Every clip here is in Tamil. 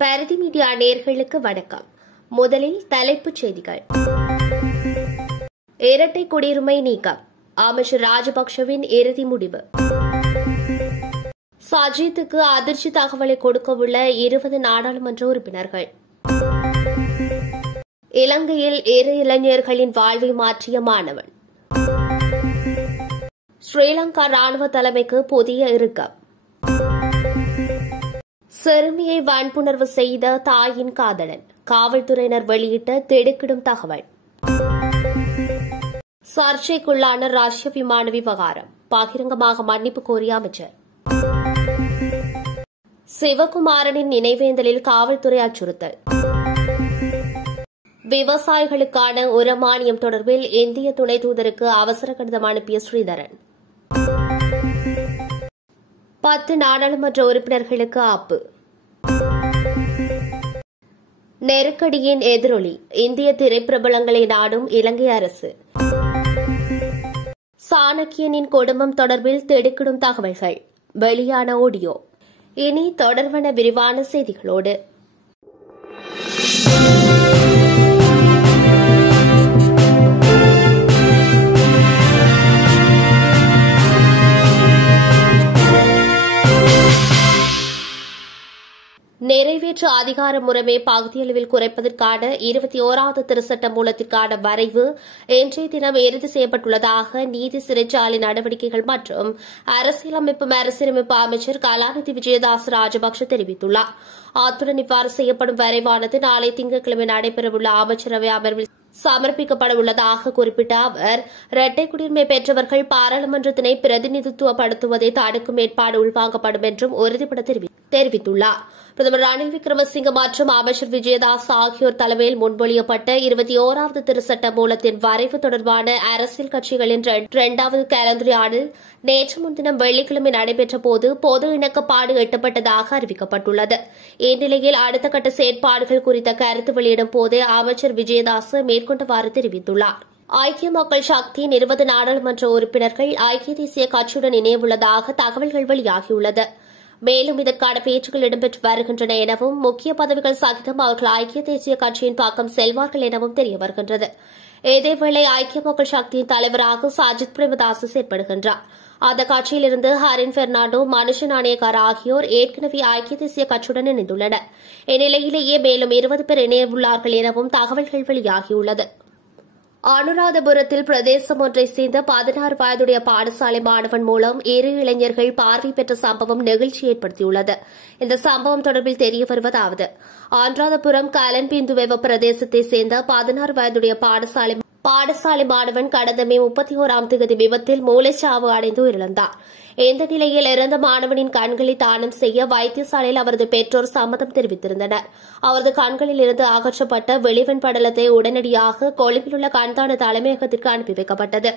பரிதி மீடியா நேயர்களுக்கு வணக்கம். முதலில் தலைப்புச் செய்திகள். இரட்டை குடியுரிமை நீக்கம், அமைச்சர் ராஜபக்சவின் இறுதி முடிவு. சஜித்துக்கு அதிர்ச்சி தகவலை கொடுக்கவுள்ள 20 நாடாளுமன்ற உறுப்பினர்கள். இலங்கையில் 2 இளைஞர்களின் வாழ்வை மாற்றிய மாணவன். ஸ்ரீலங்கா ராணுவ தலைமைக்கு புதிய இறுக்கம். சிறுமியை வன்புணர்வு செய்த தாயின் காதலன், காவல்துறையினர் வெளியிட்ட திடுக்கிடும் தகவல். சர்ச்சைக்குள்ளான ரஷ்ய விமான விவகாரம், பகிரங்கமாக மன்னிப்பு கோரிய அமைச்சர். சிவகுமாரனின் நினைவேந்தலில் காவல்துறை அச்சுறுத்தல். விவசாயிகளுக்கான உரமானியம் தொடர்பில் இந்திய துணை தூதருக்கு அவசர கடிதம் அனுப்பிய ஸ்ரீதரன். 10 நாடாளுமன்ற உறுப்பினர்களுக்கு ஆப்பு. நெருக்கடியின் எதிரொலி, இந்திய திரைப்பிரபலங்களை நாடும் இலங்கை அரசு. சாணக்கியனின் குடும்பம் தொடர்பில் திடுக்கிடும் தகவல்கள், வெளியான ஆடியோ. இனி தொடர்பான விரிவான செய்திகளோடு. நிறைவேற்று அதிகார முறைமை பகுதியளவில் குறைப்பதற்கான 21வது திருச்சட்ட மூலத்திற்கான வரைவு இன்றைய தினம் இறுதி செய்யப்பட்டுள்ளதாக நீதி சிறைச்சாலை நடவடிக்கைகள் மற்றும் அரசியலமைப்பு மறுசீரமைப்பு அமைச்சர் கலாநிதி விஜயதாஸ் ராஜபக்ஷ தெரிவித்துள்ளார். அத்துடன் இவ்வாறு செய்யப்படும் வரைவானது நாளை திங்கட்கிழமை நடைபெறவுள்ள அமைச்சரவை அமர்வில் சமர்ப்பிக்கப்பட உள்ளதாக குறிப்பிட்ட அவர், இரட்டை குடியுரிமை பெற்றவர்கள் பாராளுமன்றத்தினை பிரதிநிதித்துவப்படுத்துவதை தடுக்கும் ஏற்பாடு உள்வாங்கப்படும் என்றும் உறுதிபட தெரிவித்துள்ளார். பிரதமர் ரணில் விக்ரமசிங்க மற்றும் அமைச்சர் விஜயதாஸ் ஆகியோர் தலைமையில் முன்மொழியப்பட்ட 21வது திருச்சட்ட மூலத்தின் வரைவு தொடர்பான அரசியல் கட்சிகளின் 2வது கலந்துரையாடல் நேற்று முன்தினம் வெள்ளிக்கிழமை நடைபெற்றபோது பொது இணக்கப்பாடு எட்டப்பட்டதாக அறிவிக்கப்பட்டுள்ளது. இந்நிலையில் அடுத்த கட்ட செயற்பாடுகள் குறித்த கருத்து வெளியிடும் போதே அமைச்சர் விஜயதாஸ் மேற்கொண்டவாறு தெரிவித்துள்ளார். ஐக்கிய மக்கள் சக்தியின் 20 நாடாளுமன்ற உறுப்பினர்கள் ஐக்கிய தேசிய கட்சியுடன் இணையவுள்ளதாக தகவல்கள் வெளியாகியுள்ளது. மேலும் இதற்கான பேச்சுக்கள் இடம்பெற்று வருகின்றன எனவும் முக்கிய பதவிகள் சகிதம் அவர்கள் ஐக்கிய தேசிய கட்சியின் பக்கம் செல்வார்கள் எனவும் தெரிய வருகின்றது. இதேவேளை ஐக்கிய மக்கள் சக்தியின் தலைவராக சஜித் பிரேமதாஸ் செயற்படுகின்றார். அந்த கட்சியிலிருந்து ஹரின் பெர்னாண்டோ, மனுஷ நாணயக்கார் ஆகியோர் ஏற்கனவே ஐக்கிய தேசிய கட்சியுடன் இணைந்துள்ளனர். இந்நிலையிலேயே மேலும் 20 பேர் இணையவுள்ளார்கள் எனவும் தகவல்கள் வெளியாகியுள்ளது. அனுராதபுரத்தில் பிரதேசம் ஒன்றை சேர்ந்த 16 வயதுடைய பாடசாலை மாணவன் மூலம் 2 இளைஞர்கள் பார்வை பெற்ற சம்பவம் நெகிழ்ச்சி ஏற்படுத்தியுள்ளது. இந்த சம்பவம் தொடர்பில் தெரிய வருவதாவது, அனுராதபுரம் கலன்பிந்துவெவ பிரதேசத்தைச் சேர்ந்த 16 வயதுடைய பாடசாலை மாணவன் கடந்த மே 31ஆம் தேதி விபத்தில் மூளைச்சாவு அடைந்து உயிரிழந்தார். இந்த நிலையில் இறந்த மாணவனின் கண்களை தானம் செய்ய வைத்தியசாலையில் அவரது பெற்றோர் சம்மதம் தெரிவித்திருந்தனர். அவரது கண்களில் இருந்து அகற்றப்பட்ட வெளிவன் படலத்தை உடனடியாக கொழும்பில் உள்ள கண்தான தலைமையகத்திற்கு அனுப்பி வைக்கப்பட்டது.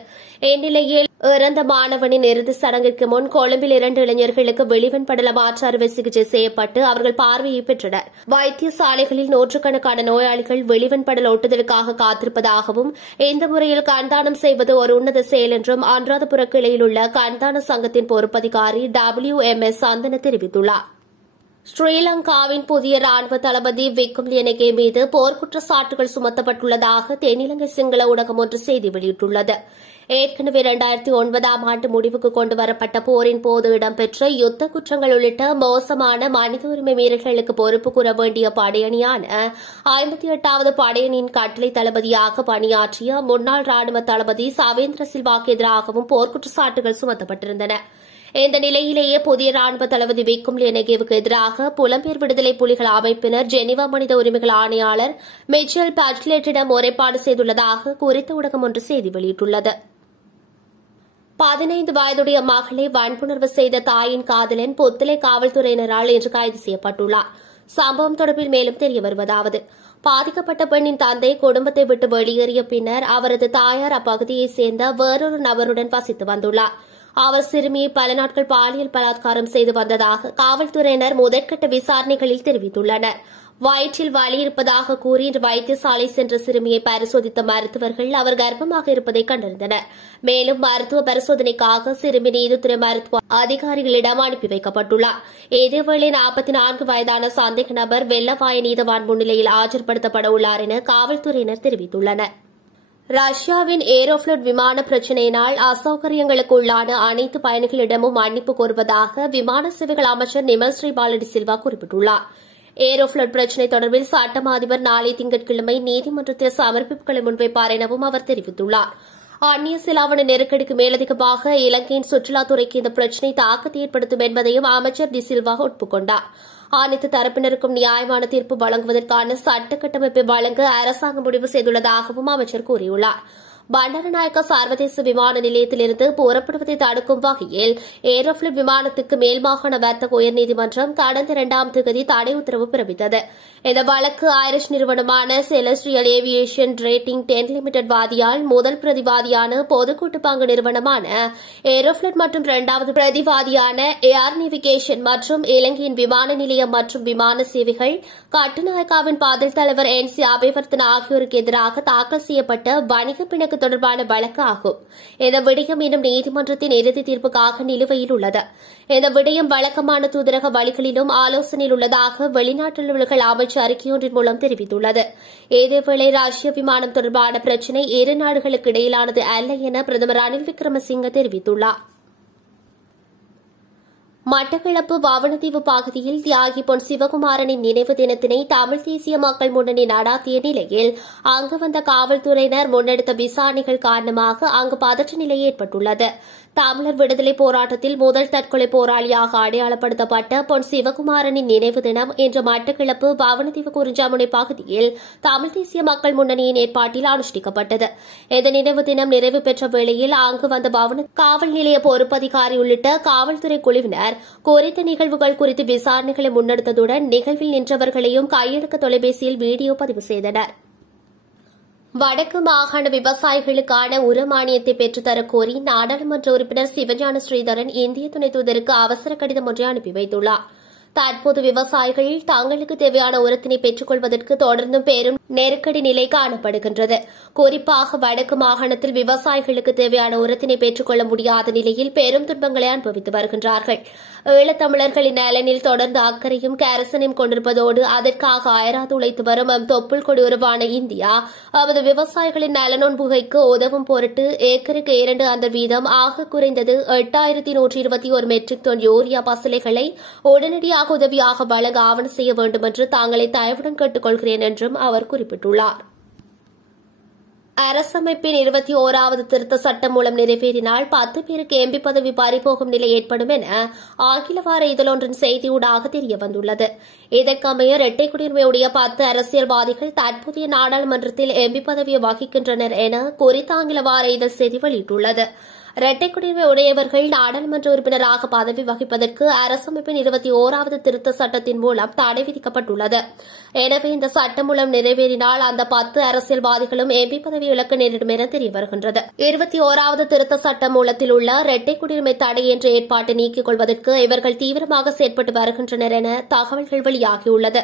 இந்நிலையில் இறந்த மாணவனின் இறுதி சடங்கிற்கு முன் கொழும்பில் 2 இளைஞர்களுக்கு வெளிவன் படல மாற்று அறுவை சிகிச்சை செய்யப்பட்டு அவர்கள் பார்வையை பெற்றனர். வைத்தியசாலைகளில் நூற்றுக்கணக்கான நோயாளிகள் வெளிவன் படல ஒட்டுதலுக்காக காத்திருப்பதாகவும் இந்த முறையில் கண்தானம் செய்வது ஒரு உன்னத செயல் என்றும் அனுராதபுர கிளையில் உள்ள கண்தான சங்கத்தின் பொறுப்பதிகாரி WMS சந்தன தெரிவித்துள்ளார். ஸ்ரீலங்காவின் புதிய ராணுவ தளபதி விக்கும் லியனகே மீது போர்க்குற்றச்சாட்டுகள் சுமத்தப்பட்டுள்ளதாக தென்னிலங்கை சிங்கள ஊடகம் ஒன்று செய்தி வெளியிட்டுள்ளது. ஏற்கனவே 2009ஆம் ஆண்டு முடிவுக்கு கொண்டுவரப்பட்ட போரின் போது இடம்பெற்ற யுத்த குற்றங்கள் உள்ளிட்ட மோசமான மனித உரிமை மீறல்களுக்கு பொறுப்பு கூற வேண்டிய படையணியான 58வது படையணியின் கட்டளை தளபதியாக பணியாற்றிய முன்னாள் ராணுவ தளபதி சவேந்திர சில்வாக்கு எதிராகவும் போர்க்குற்றச்சாட்டுகள் சுமத்தப்பட்டிருந்தன. இந்த நிலையிலேயே புதிய ராணுவ தளபதி விக்கும் லியனகேவுக்கு எதிராக புலம்பெயர் விடுதலை புலிகள் அமைப்பினர் ஜெனீவா மனித உரிமைகள் ஆணையாளர் மிச்சல் பாச்லெட்டிடம் முறைப்பாடு செய்துள்ளதாக குறித்த ஊடகம் ஒன்று செய்தி வெளியிட்டுள்ளது. 15 வயதுடைய மகளை வன்புணர்வு செய்த தாயின் காதலன் புத்தளை காவல்துறையினரால் இன்று கைது செய்யப்பட்டுள்ளார். சம்பவம் தொடர்பில் மேலும் தெரிய வருவதாவது, பாதிக்கப்பட்ட பெண்ணின் தந்தை குடும்பத்தை விட்டு வெளியேறிய பின்னர் அவரது தாயார் அப்பகுதியைச் சேர்ந்த வேறொரு நபருடன் வசித்து வந்துள்ளார். அவர் சிறுமியை பல நாட்கள் பாலியல் பலாத்காரம் செய்து வந்ததாக காவல்துறையினர் முதற்கட்ட விசாரணைகளில் தெரிவித்துள்ளனர். வயிற்றில் வலி இருப்பதாக கூறி இன்று வைத்தியசாலை சென்ற சிறுமியை பரிசோதித்த மருத்துவர்கள் அவர் கர்ப்பமாக இருப்பதை கண்டறிந்தனர். மேலும் மருத்துவ பரிசோதனைக்காக சிறுமி நீதித்துறை மருத்துவ அதிகாரிகளிடம் அனுப்பி வைக்கப்பட்டுள்ளார். இதேவேளை 44 வயதான சந்தேக நபர் வெள்ளவாய நீதவான் முன்னிலையில் ஆஜர்படுத்தப்பட உள்ளார் என காவல்துறையினர் தெரிவித்துள்ளனர். ரஷ்யாவின் ஏரோஃப்ளோட் விமான பிரச்சினையினால் அசௌகரியங்களுக்கு உள்ளான அனைத்து பயணிகளிடமும் மன்னிப்பு கோருவதாக விமான சேவைகள் அமைச்சர் நிமல் ஸ்ரீபாலடி சில்வா குறிப்பிட்டுள்ளார். ஏரோஃப்ளோட் பிரச்சினை தொடர்பில் சட்டமா அதிபர் நாளை திங்கட்கிழமை நீதிமன்றத்தில் சமர்ப்பிப்புகளை முன்வைப்பார் எனவும் அவர் தெரிவித்துள்ளார். அந்நிய செலாவணி நெருக்கடிக்கு மேலதிகமாக இலங்கையின் சுற்றுலாத்துறைக்கு இந்த பிரச்சினை தாக்கத்தை ஏற்படுத்தும் என்பதையும் அமைச்சர் டி சில்வா ஒப்புக் கொண்டார். அனைத்து தரப்பினருக்கும் நியாயமான தீர்ப்பு வழங்குவதற்கான சட்ட கட்டமைப்பை வழங்க அரசாங்கம் முடிவு செய்துள்ளதாகவும் அமைச்சர் கூறியுள்ளார். பண்டாரநாயக்க சர்வதேச விமான நிலையத்திலிருந்து புறப்படுவதை தடுக்கும் வகையில் ஏரோஃப்ளோட் விமானத்துக்கு மேல்மாகாண வர்த்தக உயர்நீதிமன்றம் கடந்த 2ஆம் தேதி தடை உத்தரவு பிறப்பித்தது. இந்த வழக்கு ஐரிஷ் நிறுவனமான செலஸ்ட்ரியல் ஏவியேஷன் ரேட்டிங் 10 லிமிடெட் வாதியால் முதல் பிரதிவாதியான பொதுக்கூட்டு பங்கு நிறுவனமான ஏரோஃப்ளோட் மற்றும் 2வது பிரதிவாதியான ஏர் நேவிகேஷன் மற்றும் இலங்கையின் விமான நிலையம் மற்றும் விமான சேவைகள் கட்டுநாயக்காவின் பதில் தலைவர் NC அபேவர்த்தன ஆகியோருக்கு எதிராக தாக்கல் செய்யப்பட்ட வணிக பிணக்கு தொடர்பான வழக்கு ஆகும். இந்த விடயம் இன்னும் நீதிமன்றத்தின் இறுதி தீர்ப்புக்காக நிலுவையில் உள்ளது. இந்த விடயம் வழக்கமான தூதரக வழிகளிலும் ஆலோசனையில் உள்ளதாக வெளிநாட்டு அமைச்சர் அறிக்கையொன்றின் மூலம் தெரிவித்துள்ளது. இதேவேளை ரஷ்ய விமானம் தொடர்பான பிரச்சினை இரு நாடுகளுக்கு இடையிலானது அல்ல என பிரதமர் ரணில் விக்ரமசிங்கே தெரிவித்துள்ளார். மட்டக்களப்பு வவுணதீவு பகுதியில் தியாகி பொன் சிவகுமாரனின் நினைவு தினத்தினை தமிழ் தேசிய மக்கள் முன்னணி நடாத்திய நிலையில் அங்கு வந்த காவல்துறையினர் முன்னெடுத்த விசாரணைகள் காரணமாக அங்கு பதற்ற நிலை ஏற்பட்டுள்ளது. தமிழர் விடுதலை போராட்டத்தில் முதல் தற்கொலை போராளியாக அடையாளப்படுத்தப்பட்ட பொன் சிவகுமாரனின் நினைவு தினம் இன்று மட்டக்களப்பு வவுணதீவு குறிஞ்சாமுனை பகுதியில் தமிழ் தேசிய மக்கள் முன்னணியின் ஏற்பாட்டில் அனுஷ்டிக்கப்பட்டது. இந்த நினைவு தினம் நிறைவு பெற்ற வேளையில் அங்கு வந்த வவுண காவல் நிலைய பொறுப்பதிகாரி உள்ளிட்ட காவல்துறை குழுவினர் குறித்த நிகழ்வுகள் குறித்து விசாரணைகளை முன்னெடுத்ததுடன் நிகழ்வில் நின்றவர்களையும் கையடக்க தொலைபேசியில் வீடியோ பதிவு செய்தனா். வடக்கு மாகாண விவசாயிகளுக்கான உர மானியத்தை பெற்றுத்தரக் கோரி நாடாளுமன்ற உறுப்பினர் சிவஞான ஸ்ரீதரன் இந்திய துணை தூதருக்கு அவசர கடிதம் ஒன்றை அனுப்பி வைத்துள்ளார். தற்போது விவசாயிகள் தங்களுக்கு தேவையான உரத்தினை பெற்றுக் கொள்வதற்கு தொடர்ந்தும் பெரும் நெருக்கடி நிலை காணப்படுகின்றது. குறிப்பாக வடக்கு மாகாணத்தில் விவசாயிகளுக்கு தேவையான உரத்தினை பெற்றுக் கொள்ள முடியாத நிலையில் பெரும் துன்பங்களை அனுபவித்து வருகின்றார்கள். ஈழத்தமிழர்களின் நலனில் தொடர்ந்து அக்கறையும் கரசனையும் கொண்டிருப்பதோடு அதற்காக அயராது உழைத்து வரும் தொப்புள் கொடி உறவான இந்தியா நமது விவசாயிகளின் நலனொன்புகைக்கு உதவும் பொருட்டு ஏக்கருக்கு 2 அந்த வீதம் ஆக குறைந்தது 8121 மெட்ரிக் டன் யூரியா பசலைகளை உடனடியாக உதவியாக வழங்க ஆவணம் செய்ய வேண்டும் என்று தாங்களை தயவுடன் கேட்டுக் கொள்கிறேன் என்றும் அவர் குறிப்பிட்டுள்ளார். அரசமைப்பின் 21வது திருத்த சட்டம் மூலம் நிறைவேறினால் 10 பேருக்கு எம்பி பதவி பறிபோகும் நிலை ஏற்படும் என ஆங்கில வார இதழொன்றின் செய்தியூடாக தெரியவந்துள்ளது. இதற்கமைய இரட்டை குடியுரிமையுடைய 10 அரசியல்வாதிகள் தற்போதைய நாடாளுமன்றத்தில் எம்பி பதவியை வகிக்கின்றனர் என குறித்த ஆங்கில வார இதழ் செய்தி வெளியிட்டுள்ளது. இரட்டை குடியுரிமை உடையவர்கள் நாடாளுமன்ற உறுப்பினராக பதவி வகிப்பதற்கு அரசமைப்பின் 21வது திருத்த சட்டத்தின் மூலம் தடை விதிக்கப்பட்டுள்ளது. எனவே இந்த சட்டம் மூலம் நிறைவேறினால் அந்த 10 அரசியல்வாதிகளும் எம்பி பதவி இழக்க நேரிடும் என தெரியவருகின்றது. 21வது திருத்த சட்ட மூலத்தில் உள்ள இரட்டை குடியுரிமை தடை என்ற ஏற்பாட்டை நீக்கிக் கொள்வதற்கு இவர்கள் தீவிரமாக செயற்பட்டு வருகின்றனர் என தகவல்கள் வெளியாகியுள்ளது.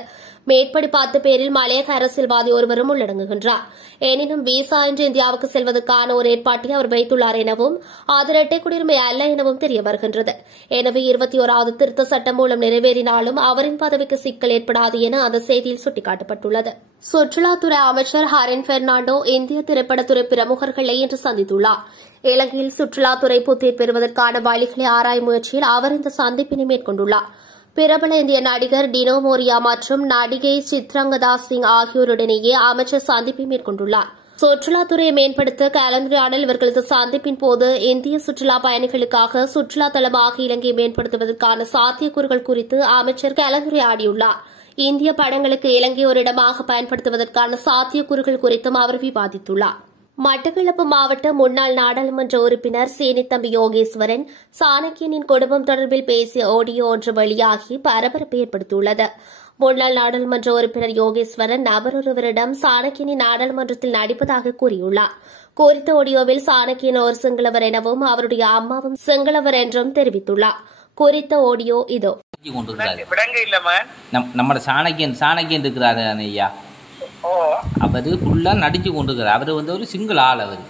மேற்படி 10 பேரில் மலையக அரசியல்வாதி ஒருவரும் உள்ளடங்குகின்றார். எனினும் விசா இன்றி இந்தியாவுக்கு செல்வதற்கான ஒரு ஏற்பாட்டை அவர் வைத்துள்ளார் எனவும் அது இரட்டை குடியுரிமை அல்ல எனவும் தெரிய வருகின்றது. எனவே 21வது திருத்த சட்டம் மூலம் நிறைவேறினாலும் அவரின் பதவிக்கு சிக்கல் ஏற்படாது என அந்த செய்தியில் சுட்டிக்காட்டப்பட்டுள்ளது. சுற்றுலாத்துறை அமைச்சர் ஹரின் பெர்னாண்டோ இந்திய திரைப்படத்துறை பிரமுகர்களை இன்று சந்தித்துள்ளார். இலங்கையில் சுற்றுலாத்துறை புத்துயிர் பெறுவதற்கான வழிகளை ஆராயும் முயற்சியில் அவர் இந்த சந்திப்பினை மேற்கொண்டுள்ளார். பிரபல இந்திய நடிகர் டினோ மோரியா மற்றும் நடிகை சித்ரங்கதா சிங் ஆகியோருடனேயே அமைச்சர் சந்திப்பை மேற்கொண்டுள்ளார். சுற்றுலாத்துறையை மேம்படுத்த கலந்துரையாடல் இவர்களது சந்திப்பின் போது இந்திய சுற்றுலா பயணிகளுக்காக சுற்றுலா தலமாக இலங்கையை மேம்படுத்துவதற்கான சாத்தியக்கூறுகள் குறித்து அமைச்சர் கலந்துரையாடியுள்ளார். இந்திய படங்களுக்கு இலங்கை ஒரு இடமாக பயன்படுத்துவதற்கான சாத்தியக்கூறுகள் குறித்தும் அவர் விவாதித்துள்ளார். மட்டக்களப்பு மாவட்ட முன்னாள் நாடாளுமன்ற உறுப்பினர் சீனித்தம்பி யோகேஸ்வரன் சாணக்கியனின் குடும்பம் தொடர்பில் பேசிய ஆடியோ ஒன்று வெளியாகி பரபரப்பை ஏற்படுத்தியுள்ளது. முன்னாள் நாடாளுமன்ற உறுப்பினர் யோகேஸ்வரன் நபரொருவரிடம் சாணக்கியனின் நாடாளுமன்றத்தில் நடிப்பதாக கூறியுள்ளார். குறித்த ஆடியோவில் சாணக்கியன் ஒரு சிங்களவர் எனவும் அவருடைய அம்மாவும் சிங்களவர் என்றும் தெரிவித்துள்ளார். குறித்த ஆடியோ இதோ. நம்ம சாணக்கியன் இருக்கிறாரு ஐயா, அவரு ஃபுல்லா நடிச்சு கொண்டிருக்கிறார். அவரு வந்து ஒரு சிங்கிள் ஆள். அவரு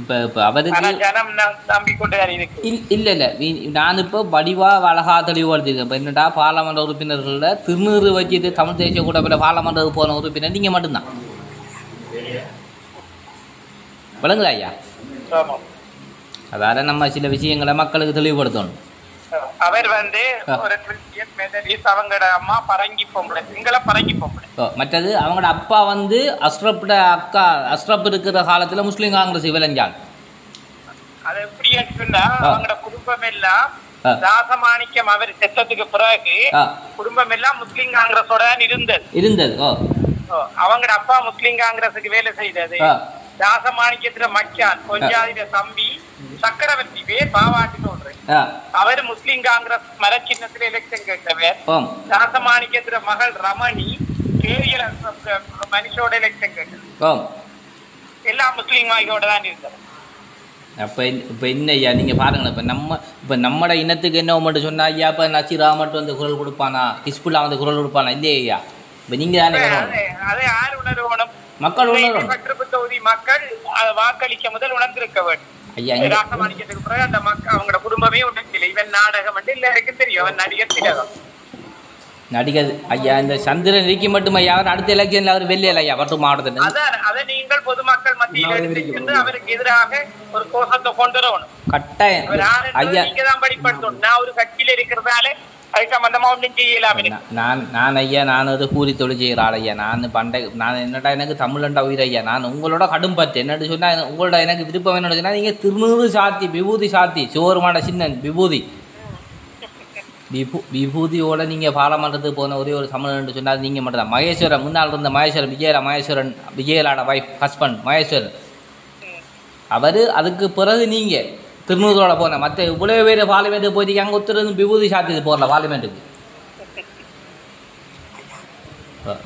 இப்ப அவருக்கு இல்ல நான் இப்ப வடிவா அழகா தெளிவுபடுத்திருக்கேன். இப்ப என்னடா பாராளுமன்ற உறுப்பினர்கள திருநூறு வச்சு தமிழ் தேசிய கூட பாராளுமன்றத்துக்கு போன உறுப்பினர் நீங்க மட்டும்தான். விளங்குதா ஐயா? அதால நம்ம சில விஷயங்களை மக்களுக்கு தெளிவுபடுத்தணும். அவர் வந்து ஒரு கிறிஸ்டியன் மெதடிஸ்ட், அவங்களோட அம்மா பரங்கி பொம்பளை, சிங்கள பரங்கி பொம்பளை. மற்றது அவங்களோட அப்பா வந்து அஸ்ரப் இருக்கிற காலத்துல முஸ்லீம் காங்கிரஸ் விளைஞ்சாங்க. அது எப்படி சொன்னா அவங்களோட குடும்பம் எல்லாம் ராசமாணிக்கம் அவர் செத்ததுக்கு பிறகு குடும்பம் எல்லாம் முஸ்லீம் காங்கிரஸோட இருந்தது. அவங்களோட அப்பா முஸ்லீம் காங்கிரஸுக்கு வேலை செய்தது. ராசமாணிக்கத்துல மச்சான் கொஞ்சாதிர தம்பி சக்கரவர்த்தி பேர் பாவாட்டி சொல்றேன். அவர் முஸ்லீம் காங்கிரஸ் மர சின்னத்துல எலெக்ஷன் கேட்டவர். ராசமாணிக்கத்துல மகள் ரமணி கேரியல் மனுஷோட எலெக்ஷன் கேட்டது. எல்லாம் முஸ்லீம் வாய்கோட தான் இருந்தது. இப்ப என்ன ஐயா நீங்க பாருங்களேன், இப்ப நம்மட இனத்துக்கு என்ன மட்டும் சொன்னா ஐயா, இப்ப நசீரா மட்டும் வந்து குரல் கொடுப்பானா, ஹிஸ்புல்லா வந்து குரல் கொடுப்பானா? இல்லையா ஐயா? இப்ப நீங்க தானே அதை யார் உணர்வணும்? மக்கள் தொகுதி மக்கள் வாக்களிக்க முதல் உணர்ந்திருக்க வேண்டும். ராசமாணிக்கத்துக்கு பிறகு அந்த மக்கள் அவங்களோட குடும்பமே உணர்ச்சியில இவன் நாடகம் வந்து எல்லாருக்கும் தெரியும். அவன் நடிகர் திலகம் நடிகர் ஐயா. இந்த சந்திரன் இருக்கி மட்டும் ஐயா அடுத்த எலெக்ஷன்ல அவர் வெள்ளையில ஐயா பட்டு மாவட்டத்தில் அதை நீங்கள் பொதுமக்கள் மத்தியில் எடுத்து அவருக்கு எதிராக ஒரு கோஷத்தை கொண்டு வரணும். கட்டாயம் ஐயா நீங்கதான் படிப்படுத்தணும். நான் ஒரு கட்சியில இருக்கிறதால அதுக்கு சம்பந்தமா ஒன்றும் செய்யலாம். நான் ஐயா நான் ஒரு கூலி தொழில் செய்கிறாள் ஐயா. நான் என்னடா எனக்கு தமிழண்டா உயிர் ஐயா. நான் உங்களோட கடும் பற்று என்னன்னு சொன்னா உங்களோட எனக்கு விருப்பம் என்னன்னு சொன்னா நீங்க திருநூறு சாத்தி விபூதி சாத்தி சோறுமான சின்ன விபூதியோட நீங்க பாராளுமன்றத்துக்கு போன ஒரே ஒரு தமிழ் சொன்னால் நீங்க மட்டும் தான். மகேஸ்வரன் முன்னால் இருந்த மகேஸ்வரன் விஜயலாட வைஃப் ஹஸ்பண்ட் மகேஸ்வரன் அவரு. அதுக்கு பிறகு நீங்க திருநூறோட போன மற்ற இவ்வளவு பேர் பார்லிமெண்ட்டுக்கு போயிட்டு அங்கே ஒருத்தர் விபூதி சாத்திட்டு போகல பார்லிமெண்ட்டுக்கு.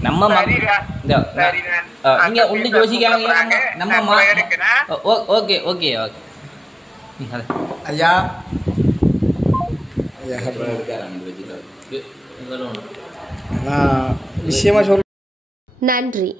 நம்ம நீங்க ஒண்ணு யோசிக்காங்க. நம்ம ஓகே ஓகே ஓகே ஐயா விஷயமா சொல்ல நன்றி.